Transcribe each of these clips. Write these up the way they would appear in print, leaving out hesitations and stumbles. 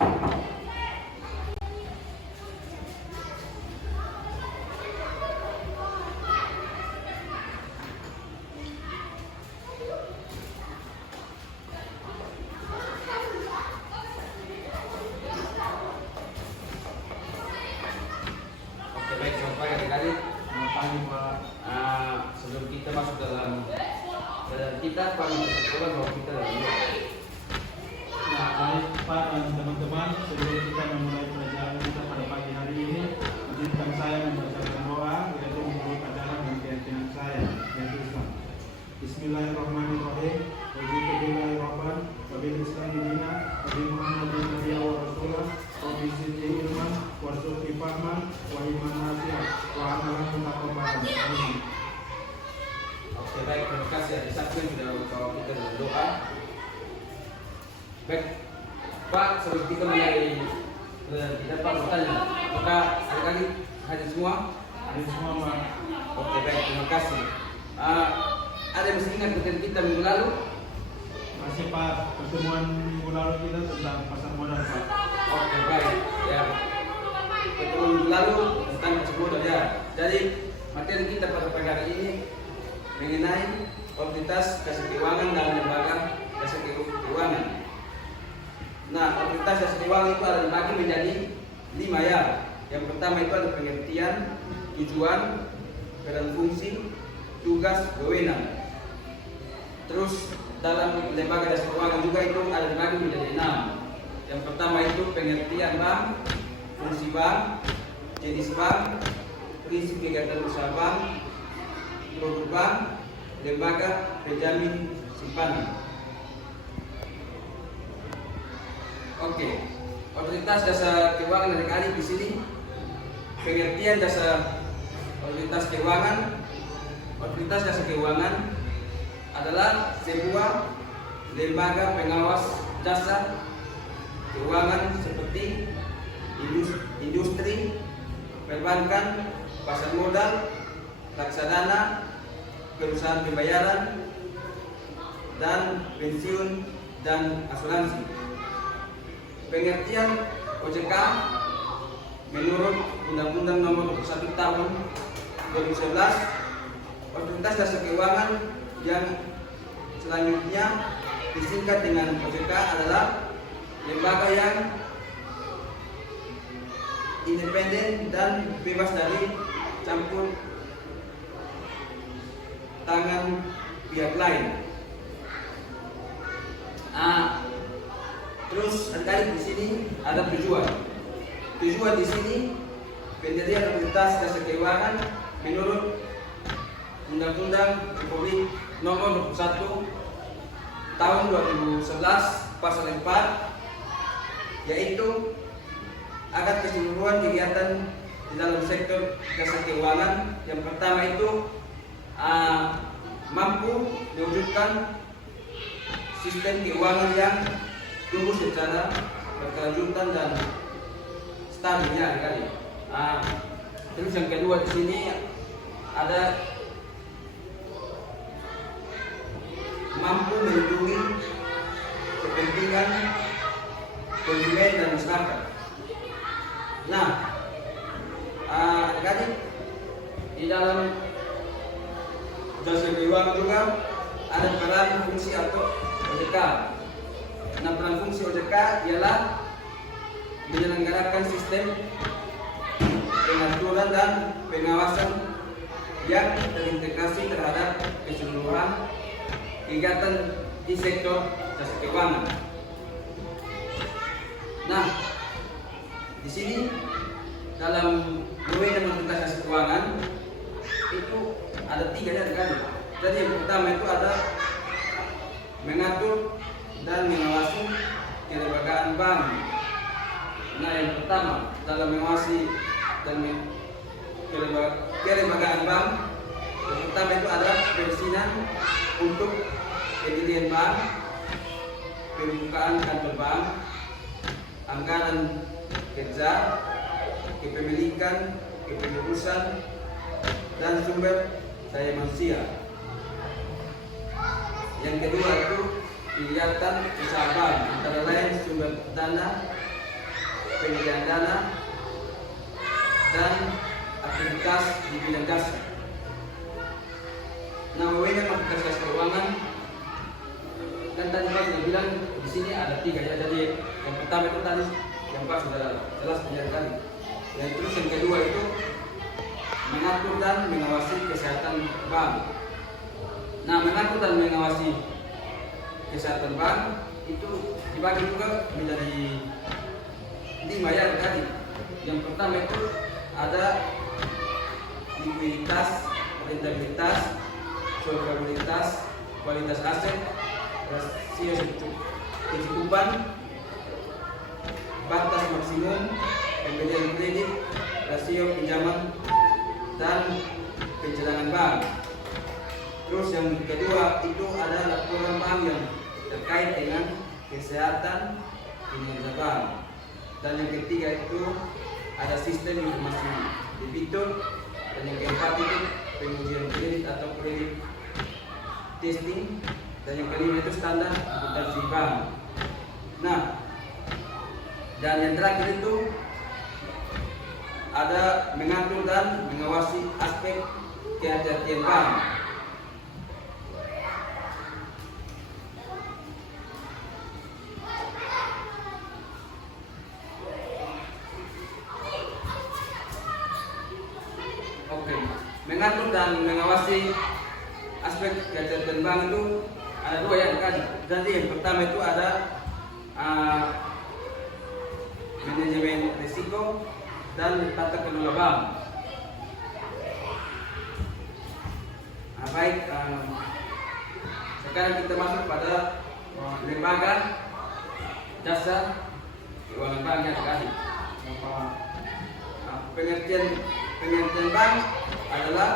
Baik, selamat pagi adik-adik. Selamat pagi Pak. Sebelum kita masuk dalam kita pamit sekolah bahwa kita dalam doa. Nah, baik Pak dan teman-teman, sebelum kita memulai pelajaran kita pada pagi hari ini, izinkan saya membacakan doa yaitu menurut ajaran dan keyakinan saya, yaitu Islam. Bismillahirrahmanirrahim. Wajibu billahi rabban, wabil islami dina, wabil muhammadin nabiyya wa rasulah, wabil zidni ilman, warzuqni fahman, wa iman nafi'ah, wa amalan mutaqabbalan. Amin. Oke, baik, terima kasih adik Sakti sudah membawa kita dalam doa. Baik, Pak, sebelum kita mulai kita Pak bertanya, apakah adik-adik hadir semua? Ada semua Pak. Oke, baik, terima kasih. Ada yang masih ingat materi kita minggu lalu? Masih Pak, pertemuan minggu lalu kita tentang pasar modal Pak. Oke, baik. Ya. Pertemuan minggu lalu tentang pasar modal ya. Jadi materi kita pada pagi hari ini mengenai otoritas jasa keuangan dan lembaga jasa keuangan. Nah, otoritas jasa keuangan itu ada dibagi menjadi 5 ya. Yang pertama itu ada pengertian, tujuan, peran fungsi, tugas, wewenang. Terus dalam lembaga jasa keuangan juga itu ada dibagi menjadi 6. Yang pertama itu pengertian bank, fungsi bank, jenis bank, prinsip kegiatan usaha bank, produk bank, lembaga penjamin simpanan. Oke, otoritas jasa keuangan adik-adik di sini pengertian otoritas keuangan. Otoritas jasa keuangan adalah sebuah lembaga pengawas jasa keuangan seperti industri, perbankan, pasar modal, reksadana, perusahaan pembayaran, dan pensiun dan asuransi. Pengertian OJK menurut Undang-Undang Nomor 21 Tahun 2011, otoritas jasa keuangan yang selanjutnya disingkat dengan OJK adalah lembaga yang independen dan bebas dari campur tangan pihak lain. Terus adik-adik di sini ada tujuan. Tujuan di sini pendirian otoritas jasa keuangan menurut Undang-Undang Republik Nomor 21 Tahun 2011 Pasal 4, yaitu agar keseluruhan kegiatan di dalam sektor jasa keuangan yang pertama itu mampu mewujudkan sistem keuangan yang tumbuh secara berkelanjutan dan stabil ya kali. Terus yang kedua di sini ada mampu melindungi kepentingan konsumen dan masyarakat. Nah, adik-adik di dalam jasa keuangan juga ada peran fungsi atau OJK. Nah, peran fungsi OJK ialah menyelenggarakan sistem pengaturan dan pengawasan yang terintegrasi terhadap keseluruhan kegiatan di sektor jasa keuangan. Nah, di sini dalam wewenang otoritas jasa keuangan itu ada 3 kan. Jadi yang pertama itu ada mengatur dan mengawasi kelembagaan bank. Nah, yang pertama dalam mengawasi dan kelembagaan bank, yang pertama itu ada perizinan untuk pendirian bank, pembukaan kantor bank, anggaran kerja, kepemilikan, kepengurusan, dan sumber daya manusia. Yang kedua itu kegiatan usaha bank, antara lain sumber dana, penyediaan dana dan aktivitas di bidang gas. Nah, wewenang aktivitas gas keuangan kan tadi Pak sudah bilang di sini ada 3 ya. Jadi yang pertama itu tadi yang Pak sudah jelas penjelasan. Dan terus yang kedua itu mengatur dan mengawasi kesehatan bank. Nah, mengatur dan mengawasi kesehatan bank itu dibagi juga menjadi 5 ya tadi. Yang pertama itu ada likuiditas, rentabilitas, solvabilitas, kualitas aset, rasio kecukupan, batas maksimum pembelian kredit, rasio pinjaman dan pencadangan bank. Terus yang kedua itu ada laporan bank yang terkait dengan kesehatan kinerja bank. Dan yang ketiga itu ada sistem informasi debitur. Dan yang keempat itu pengujian kredit atau kredit testing. Dan yang kelima itu standar akuntansi bank. Nah, dan yang terakhir itu ada mengatur dan mengawasi aspek kehati-hatian bank. Oke, mengatur dan mengawasi aspek kehati-hatian bank itu ada 2 ya kan. Jadi yang pertama itu ada manajemen risiko dan tata kelola bank. Baik, sekarang kita masuk pada lembaga jasa keuangan bank yang tadi. Pengertian bank adalah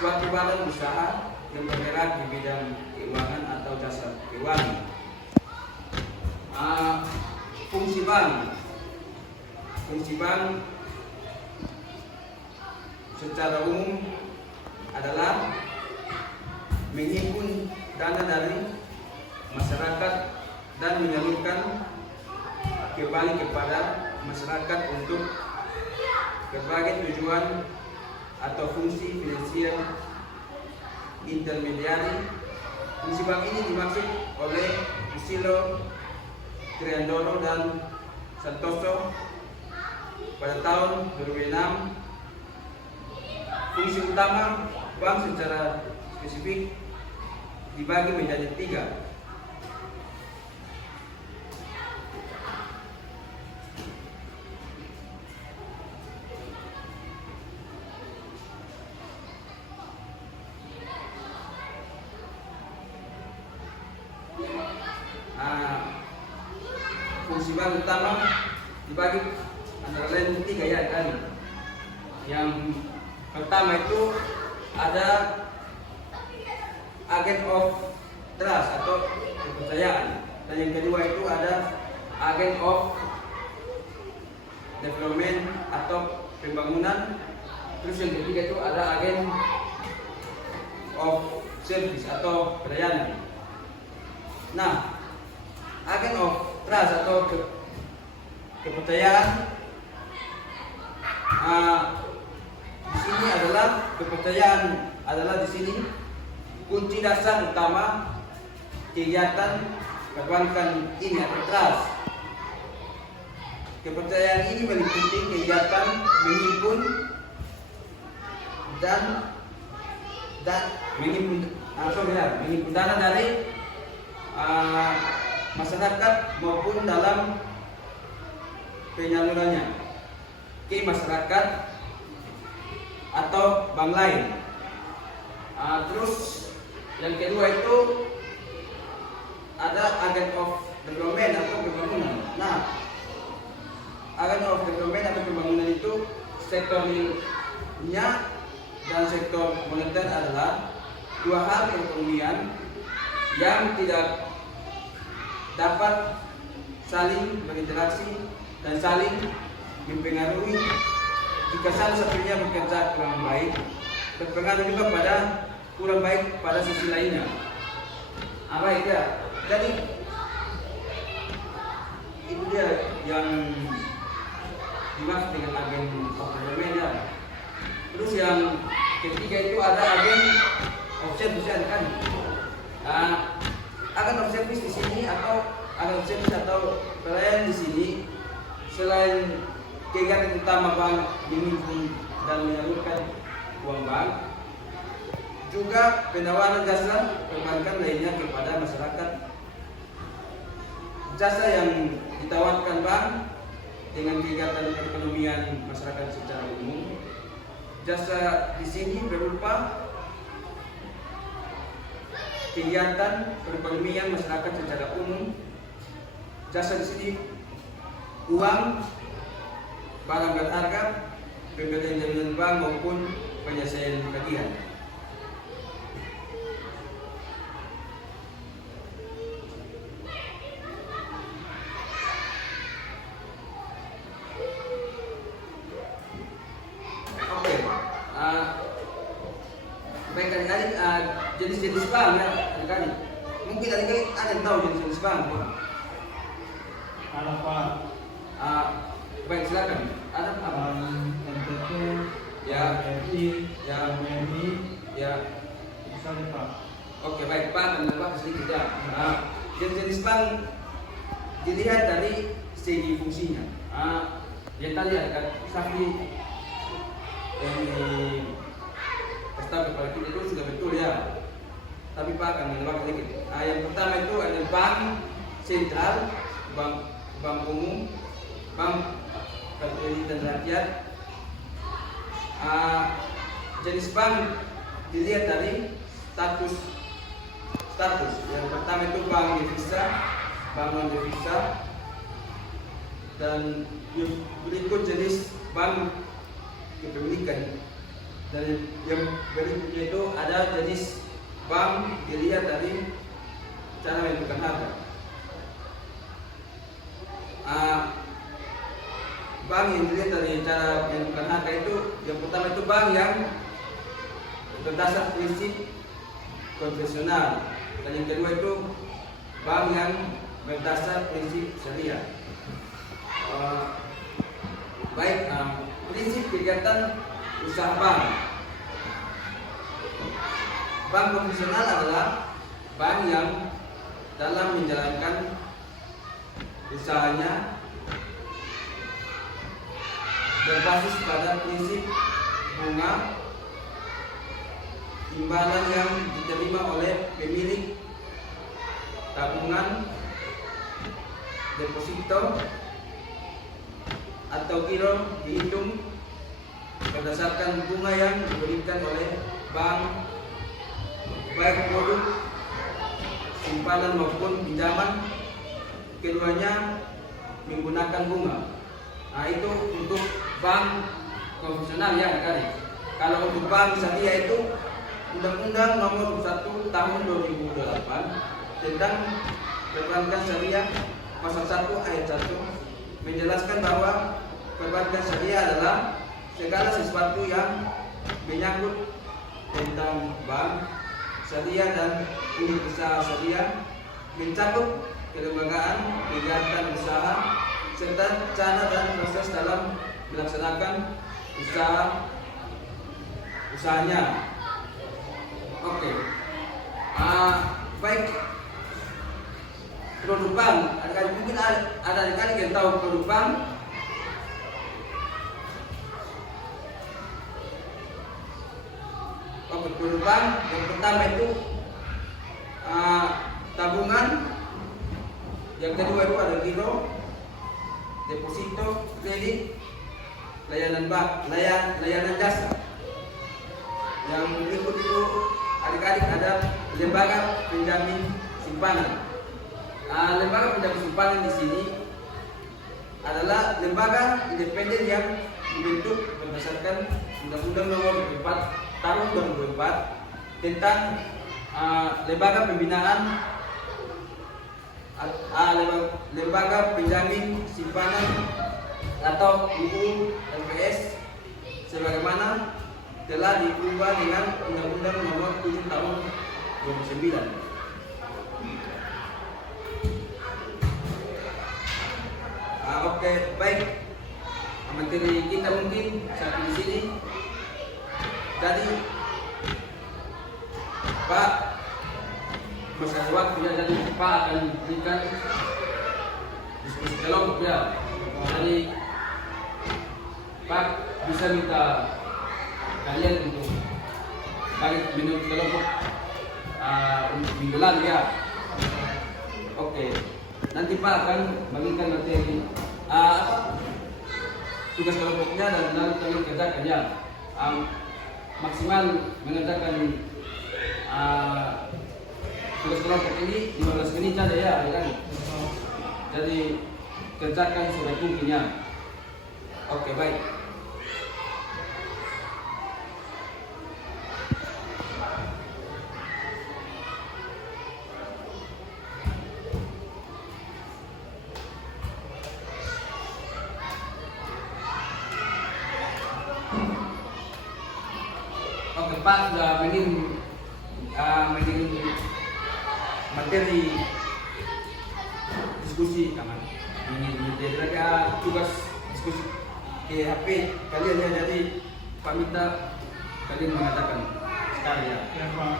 suatu badan usaha yang bergerak di bidang keuangan atau jasa keuangan. Fungsi bank secara umum adalah menghimpun dana dari masyarakat dan menyalurkan kembali kepada masyarakat untuk berbagai tujuan atau fungsi finansial intermediari. Fungsi bank ini dimaksud oleh Susilo, Triandoro dan Santoso pada tahun 2006. Fungsi utama bank secara spesifik dibagi menjadi 3. Fungsi bank utama dibagi antara lain 3 ya tadi. Yang pertama itu ada agent of trust atau kepercayaan, dan yang kedua itu ada agent of development atau pembangunan. Terus yang ketiga itu ada agent of service atau pelayanan. Nah, agent of trust atau kepercayaan di sini adalah kepercayaan adalah di sini kunci dasar utama kegiatan perbankan ini atau trust. Kepercayaan ini meliputi kegiatan menghimpun menghimpun dana dari masyarakat maupun dalam penyalurannya ke masyarakat atau bank lain. Terus yang kedua itu ada agent of development atau pembangunan. Nah, agent of development atau pembangunan itu sektor realnya dan sektor moneter adalah 2 hal perekonomian yang tidak dapat saling berinteraksi dan saling mempengaruhi. Jika salah satunya bekerja kurang baik, berpengaruh juga pada kurang baik pada sisi lainnya. Baik ya. Jadi itu dia yang dimaksud dengan agen overpayment ya. Terus yang ketiga itu ada agen of service kan. Agen of service di sini atau agen of service atau pelayan di sini selain kegiatan utama bank menghimpun dan menyalurkan uang bank, juga penawaran jasa perbankan lainnya kepada masyarakat. Jasa yang ditawarkan bank dengan kegiatan perekonomian masyarakat secara umum. Jasa di sini berupa kegiatan perekonomian masyarakat secara umum. Jasa di sini uang, barang berharga, pemberian jaminan bank maupun penyelesaian tagihan. Oke, baik adik-adik, jenis-jenis bank ya adik-adik. Mungkin adik-adik ada yang tahu jenis-jenis bank. Ada Pak. Baik, silakan. Ada apa? NTT, Ya. RI, Ya. BNI, Ya. misalnya Pak. Oke, baik Pak, dan Pak sedikit ya. Jenis-jenis bank dilihat dari segi fungsinya. Yang tadi ada saksi yang dikasih kepada kita itu sudah betul ya. Tapi Pak akan menambahkan sedikit. Yang pertama itu ada bank sentral, bank umum, bank kreditan rakyat. Jenis bank dilihat dari status. Yang pertama itu bank devisa, bank non devisa, dan berikut jenis bank kepemilikan. Dan yang berikutnya itu ada jenis bank dilihat dari cara menentukan harga. Bank yang dilihat dari cara menentukan harga itu, yang pertama itu bank yang berdasar prinsip konvensional, dan yang kedua itu bank yang berdasar prinsip syariah. Baik, prinsip kegiatan usaha bank. Bank konvensional adalah bank yang dalam menjalankan usahanya berbasis pada prinsip bunga imbalan yang diterima oleh pemilik tabungan, deposito atau giro dihitung berdasarkan bunga yang diberikan oleh bank, baik produk simpanan maupun pinjaman, keduanya menggunakan bunga. Itu untuk bank konvensional ya adik-adik. Kalau untuk bank syariah itu Undang-Undang Nomor 1 Tahun 2008 tentang Perbankan Syariah Pasal 1 Ayat 1 menjelaskan bahwa perbankan syariah adalah segala sesuatu yang menyangkut tentang bank syariah dan unit usaha syariah, mencakup kelembagaan, kegiatan usaha, serta cara dan proses dalam melaksanakan usahanya. Oke. Baik. Produk bank, mungkin ada adik-adik yang tahu produk bank. Oke, produk bank yang pertama itu tabungan, yang kedua itu ada giro, deposito, kredit, layanan jasa. Yang berikut itu adik-adik ada lembaga penjamin simpanan. Lembaga penjamin simpanan di sini adalah lembaga independen yang dibentuk berdasarkan Undang-Undang Nomor 4 Tahun 2004 tentang lembaga pembinaan lembaga penjamin simpanan atau UU LPS sebagaimana telah diubah dengan Undang-Undang Nomor 7 Tahun 2009. Oke, baik. materi kita mungkin sampai di sini. Jadi Pak, masalah waktu ya, jadi Pak akan berikan diskusi kelompok ya. Jadi Pak bisa minta kalian untuk balik minum kelompok untuk minggu lalu ya. Oke, nanti Pak akan bagikan materi tugas kelompoknya dan lalu kalian kerjakan ya. Maksimal mengerjakan tugas kelompok ini 15 menit saja ya, kan? Jadi kerjakan sebaik mungkin ya. Oke, baik. Oke, Pak sudah mengirim materi diskusi kaman. Mengirim materi tugas diskusi di HP kalian ya. Jadi Pak minta kalian mengatakan sekali ya. Ya Pak.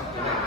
Oke, baik.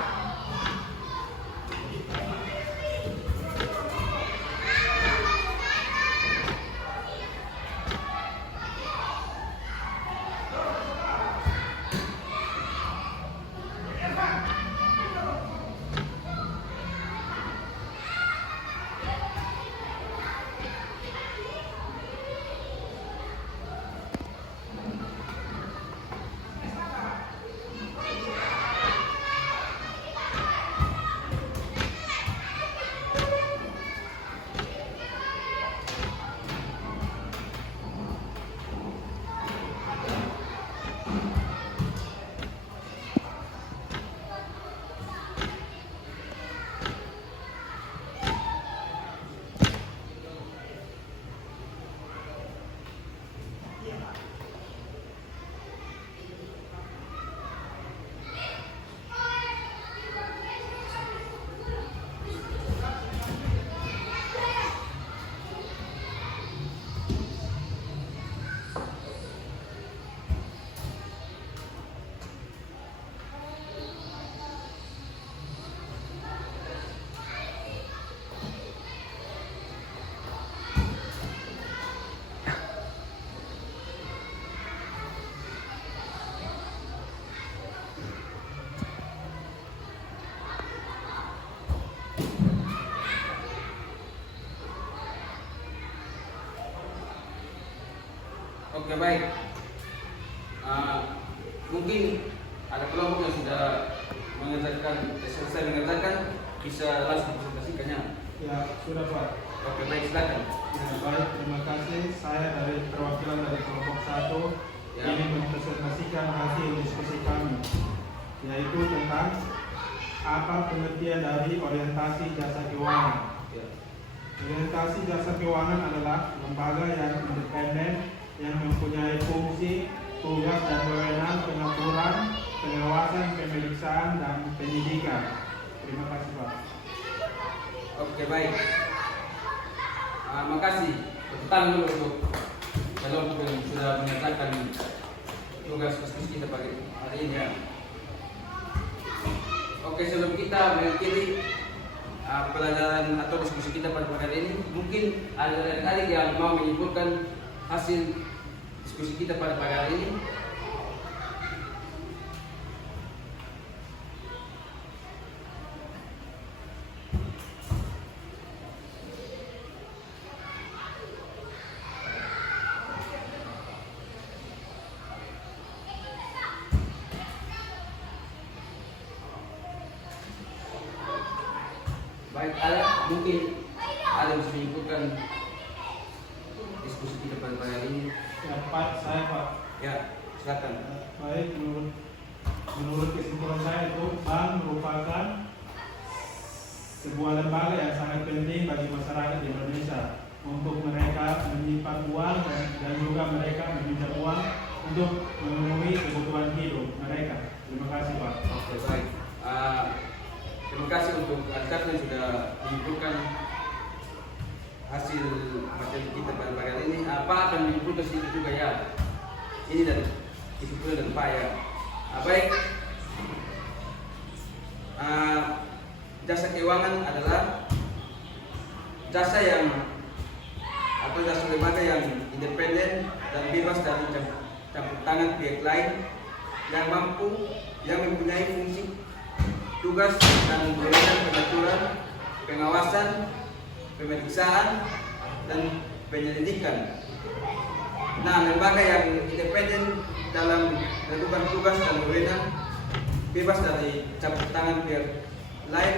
Oke, baik. Mungkin ada kelompok yang sudah selesai mengerjakan, bisa langsung presentasikannya. Ya, sudah Pak. Oke, baik, silakan. Ya, baik, terima kasih. Saya dari perwakilan dari kelompok 1 Ya. ingin mempresentasikan hasil diskusi kami, yaitu tentang apa pengertian dari orientasi jasa keuangan. Ya. Orientasi jasa keuangan adalah lembaga yang independen yang mempunyai fungsi, tugas dan wewenang pengaturan, pengawasan, pemeriksaan, dan penyidikan. Terima kasih Pak. Oke, baik. Makasih. Tepuk tangan dulu untuk kelompok yang sudah menyatakan tugas diskusi kita pagi hari ini ya. Oke, sebelum kita mengakhiri pelajaran atau diskusi kita pada pagi hari ini, mungkin ada adik-adik yang mau menyebutkan hasil diskusi kita pada pagi hari ini. Baik, ada mungkin ada yang bisa menyebutkan diskusi kita pada pagi hari ini. Ya Pak, saya Pak. Ya, silakan. Baik, menurut kesimpulan saya itu bank merupakan sebuah lembaga yang sangat penting bagi masyarakat di Indonesia untuk mereka menyimpan uang dan juga mereka meminjam uang untuk memenuhi kebutuhan hidup mereka. Terima kasih Pak. Oke, baik. Terima kasih untuk adik yang sudah menyebutkan hasil materi kita pada pagi hari ini. Apa akan menyebut juga sedikit juga ya. Ini dari kesimpulan dari Pak ya. Baik. Jasa keuangan adalah jasa yang atau jasa lembaga yang independen dan bebas dari campur tangan pihak lain yang mampu, yang mempunyai fungsi, tugas dan wewenang pengaturan, pengawasan, pemeriksaan, dan penyelidikan. Nah, lembaga yang independen dalam melakukan tugas dan wewenang bebas dari campur tangan pihak lain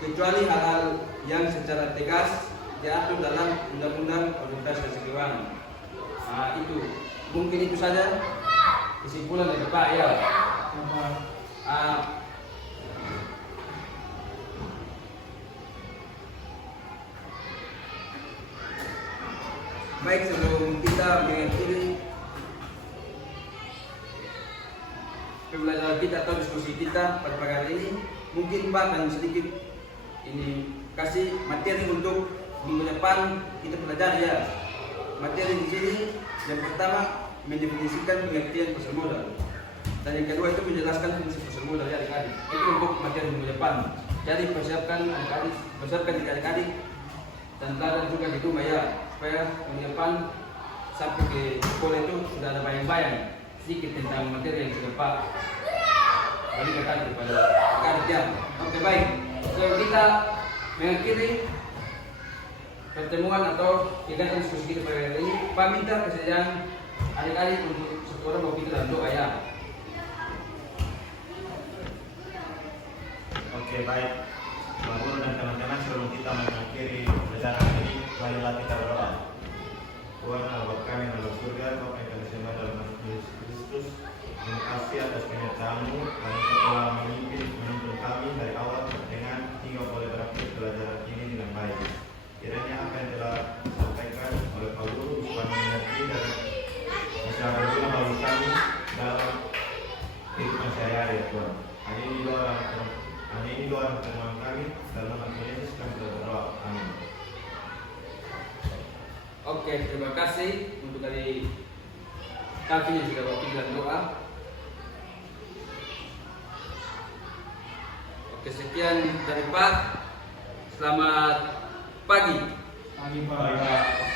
kecuali hal-hal yang secara tegas diatur dalam Undang-Undang Otoritas Jasa Keuangan. Itu mungkin itu saja kesimpulan dari Pak ya. Baik, sebelum kita mengakhiri pembelajaran kita atau diskusi kita pada pagi hari ini, mungkin Pak akan sedikit ini kasih materi untuk minggu depan kita pelajari ya. Materi di sini yang pertama mendefinisikan pengertian pasar modal, dan yang kedua itu menjelaskan fungsi pasar modal ya adik-adik. Itu untuk materi minggu depan. Jadi persiapkan adik-adik dan belajar juga di rumah ya, supaya minggu depan sampai ke sekolah itu sudah ada bayang-bayang sedikit tentang materi yang sudah Pak berikan kepada adik-adik ya. Oke, baik. Kalau kita mengakhiri pertemuan atau kegiatan diskusi kita pada hari ini, Pak minta kesediaan adik-adik untuk sekolah bahwa kita dalam doa ya. Oke, baik. Bapak Guru dan teman-teman, sebelum kita mengakhiri pembelajaran ini, marilah kita berdoa. Tuhan Allah kami yang dalam surga, Bapa yang kami sembah dalam nama Yesus Kristus, terima kasih atas penyertaan-Mu dan Engkau telah menuntun kami dari awal dengan hingga boleh berakhir pelajaran ini dengan baik. Kiranya apa yang telah disampaikan oleh Pak Guru bisa mengerti dan bisa berguna bagi kami dalam kehidupan sehari-hari ya Tuhan. Hanya ini doa dan permohonan kami dalam nama Yesus kami berdoa. Amin. Oke, terima kasih untuk dari kami yang sudah wakil dan doa. Oke, sekian dari Pak. Selamat pagi. Pagi Pak.